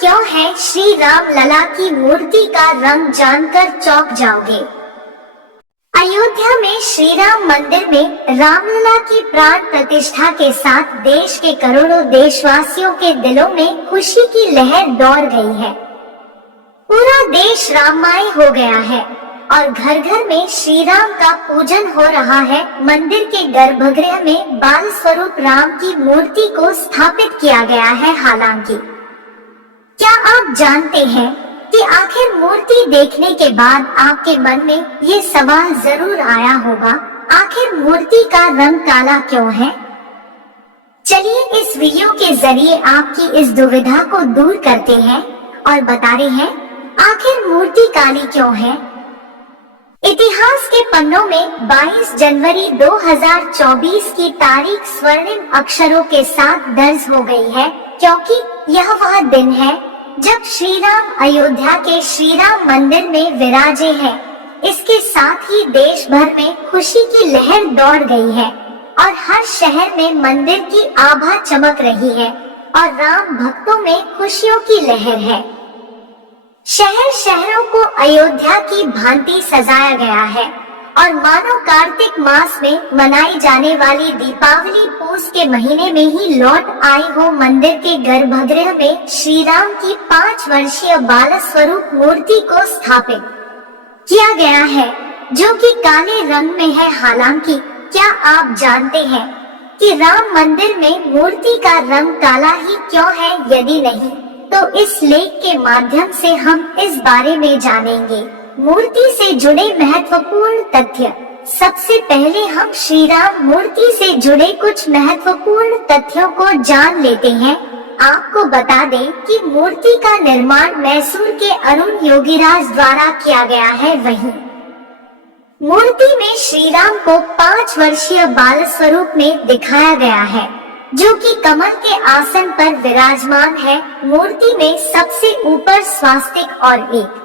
क्यों है श्री राम लला की मूर्ति का रंग जानकर चौंक जाओगे। अयोध्या में श्री राम मंदिर में रामलला की प्राण प्रतिष्ठा के साथ देश के करोड़ों देशवासियों के दिलों में खुशी की लहर दौड़ गई है। पूरा देश राममय हो गया है और घर घर में श्री राम का पूजन हो रहा है। मंदिर के गर्भगृह में बाल स्वरूप राम की मूर्ति को स्थापित किया गया है। हालांकि क्या आप जानते हैं कि आखिर मूर्ति देखने के बाद आपके मन में ये सवाल जरूर आया होगा, आखिर मूर्ति का रंग काला क्यों है। चलिए इस वीडियो के जरिए आपकी इस दुविधा को दूर करते हैं और बता रहे हैं आखिर मूर्ति काली क्यों है। इतिहास के पन्नों में 22 जनवरी 2024 की तारीख स्वर्णिम अक्षरों के साथ दर्ज हो गई है, क्योंकि यह वह दिन है जब श्री राम अयोध्या के श्री राम मंदिर में विराजे हैं। इसके साथ ही देश भर में खुशी की लहर दौड़ गई है और हर शहर में मंदिर की आभा चमक रही है और राम भक्तों में खुशियों की लहर है। शहर शहरों को अयोध्या की भांति सजाया गया है और मानो कार्तिक मास में मनाई जाने वाली दीपावली पूस के महीने में ही लौट आई हो। मंदिर के गर्भगृह में श्री राम की 5 वर्षीय बाल स्वरूप मूर्ति को स्थापित किया गया है, जो कि काले रंग में है। हालांकि क्या आप जानते हैं कि राम मंदिर में मूर्ति का रंग काला ही क्यों है? यदि नहीं तो इस लेख के माध्यम से हम इस बारे में जानेंगे मूर्ति से जुड़े महत्वपूर्ण तथ्य। सबसे पहले हम श्री राम मूर्ति से जुड़े कुछ महत्वपूर्ण तथ्यों को जान लेते हैं। आपको बता दें कि मूर्ति का निर्माण मैसूर के अरुण योगीराज द्वारा किया गया है। वहीं मूर्ति में श्री राम को 5 वर्षीय बाल स्वरूप में दिखाया गया है, जो कि कमल के आसन पर विराजमान है। मूर्ति में सबसे ऊपर स्वास्तिक और एक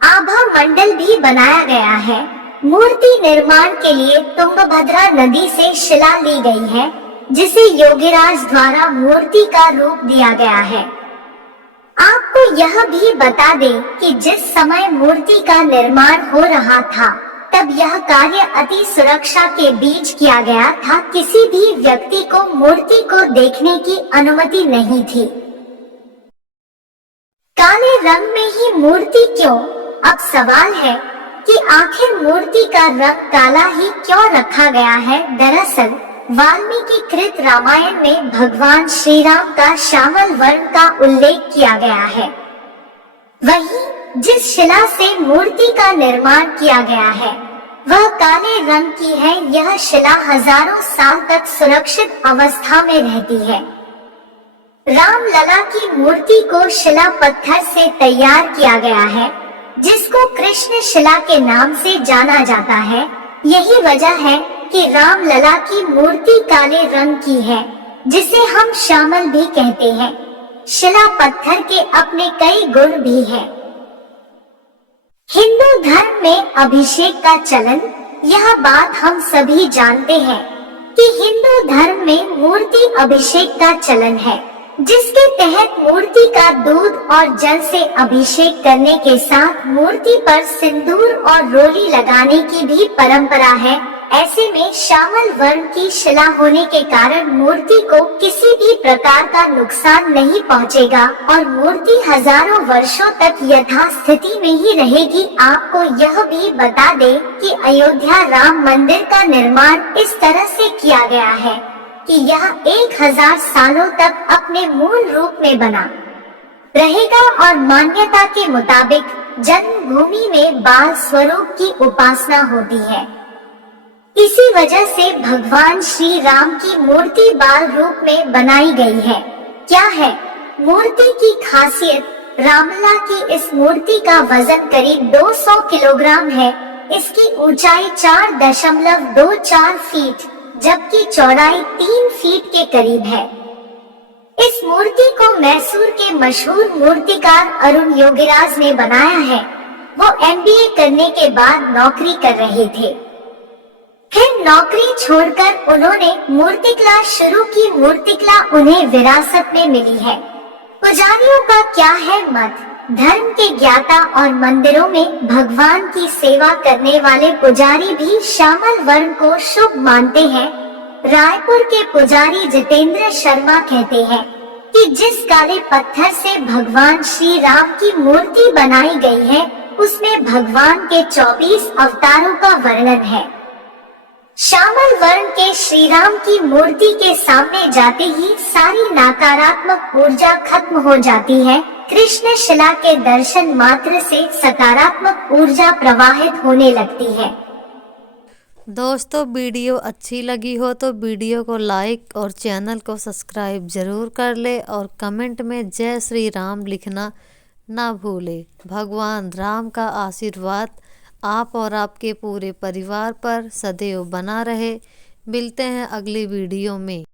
आभा मंडल भी बनाया गया है। मूर्ति निर्माण के लिए तुंगभद्रा नदी से शिला ली गई है, जिसे योगीराज द्वारा मूर्ति का रूप दिया गया है। आपको यह भी बता दें कि जिस समय मूर्ति का निर्माण हो रहा था, तब यह कार्य अति सुरक्षा के बीच किया गया था। किसी भी व्यक्ति को मूर्ति को देखने की अनुमति नहीं थी। काले रंग में ही मूर्ति क्यों? अब सवाल है कि आखिर मूर्ति का रंग काला ही क्यों रखा गया है। दरअसल वाल्मीकि कृत रामायण में भगवान श्री राम का श्यामल वर्ण का उल्लेख किया गया है। वहीं जिस शिला से मूर्ति का निर्माण किया गया है वह काले रंग की है। यह शिला हजारों साल तक सुरक्षित अवस्था में रहती है। रामलला की मूर्ति को शिला पत्थर से तैयार किया गया है, जिसको कृष्ण शिला के नाम से जाना जाता है। यही वजह है कि रामलला की मूर्ति काले रंग की है, जिसे हम श्यामल भी कहते हैं। शिला पत्थर के अपने कई गुण भी हैं। हिंदू धर्म में अभिषेक का चलन, यह बात हम सभी जानते हैं कि हिंदू धर्म में मूर्ति अभिषेक का चलन है, जिसके तहत मूर्ति का दूध और जल से अभिषेक करने के साथ मूर्ति पर सिंदूर और रोली लगाने की भी परंपरा है। ऐसे में श्यामल वर्ण की शिला होने के कारण मूर्ति को किसी भी प्रकार का नुकसान नहीं पहुंचेगा और मूर्ति हजारों वर्षों तक यथास्थिति में ही रहेगी। आपको यह भी बता दें कि अयोध्या राम मंदिर का निर्माण इस तरह से किया गया है कि यह 1000 सालों तक अपने मूल रूप में बना रहेगा और मान्यता के मुताबिक जन्मभूमि में बाल स्वरूप की उपासना होती है। इसी वजह से भगवान श्री राम की मूर्ति बाल रूप में बनाई गई है। क्या है मूर्ति की खासियत? रामलला की इस मूर्ति का वजन करीब 200 किलोग्राम है। इसकी ऊंचाई 4.24 फीट जबकि चौड़ाई 3 फीट के करीब है। इस मूर्ति को मैसूर के मशहूर मूर्तिकार अरुण योगीराज ने बनाया है। वो MBA करने के बाद नौकरी कर रहे थे। फिर नौकरी छोड़कर उन्होंने मूर्तिकला शुरू की। मूर्तिकला उन्हें विरासत में मिली है। पुजारियों का क्या है मत? धर्म के ज्ञाता और मंदिरों में भगवान की सेवा करने वाले पुजारी भी श्यामल वर्ण को शुभ मानते हैं। रायपुर के पुजारी जितेंद्र शर्मा कहते हैं कि जिस काले पत्थर से भगवान श्री राम की मूर्ति बनाई गई है, उसमें भगवान के 24 अवतारों का वर्णन है। श्यामल वर्ण के श्री राम की मूर्ति के सामने जाते ही सारी नकारात्मक ऊर्जा खत्म हो जाती है। कृष्ण शिला के दर्शन मात्र से सकारात्मक ऊर्जा प्रवाहित होने लगती है। दोस्तों, वीडियो अच्छी लगी हो तो वीडियो को लाइक और चैनल को सब्सक्राइब जरूर कर ले और कमेंट में जय श्री राम लिखना ना भूले। भगवान राम का आशीर्वाद आप और आपके पूरे परिवार पर सदैव बना रहे। मिलते हैं अगली वीडियो में।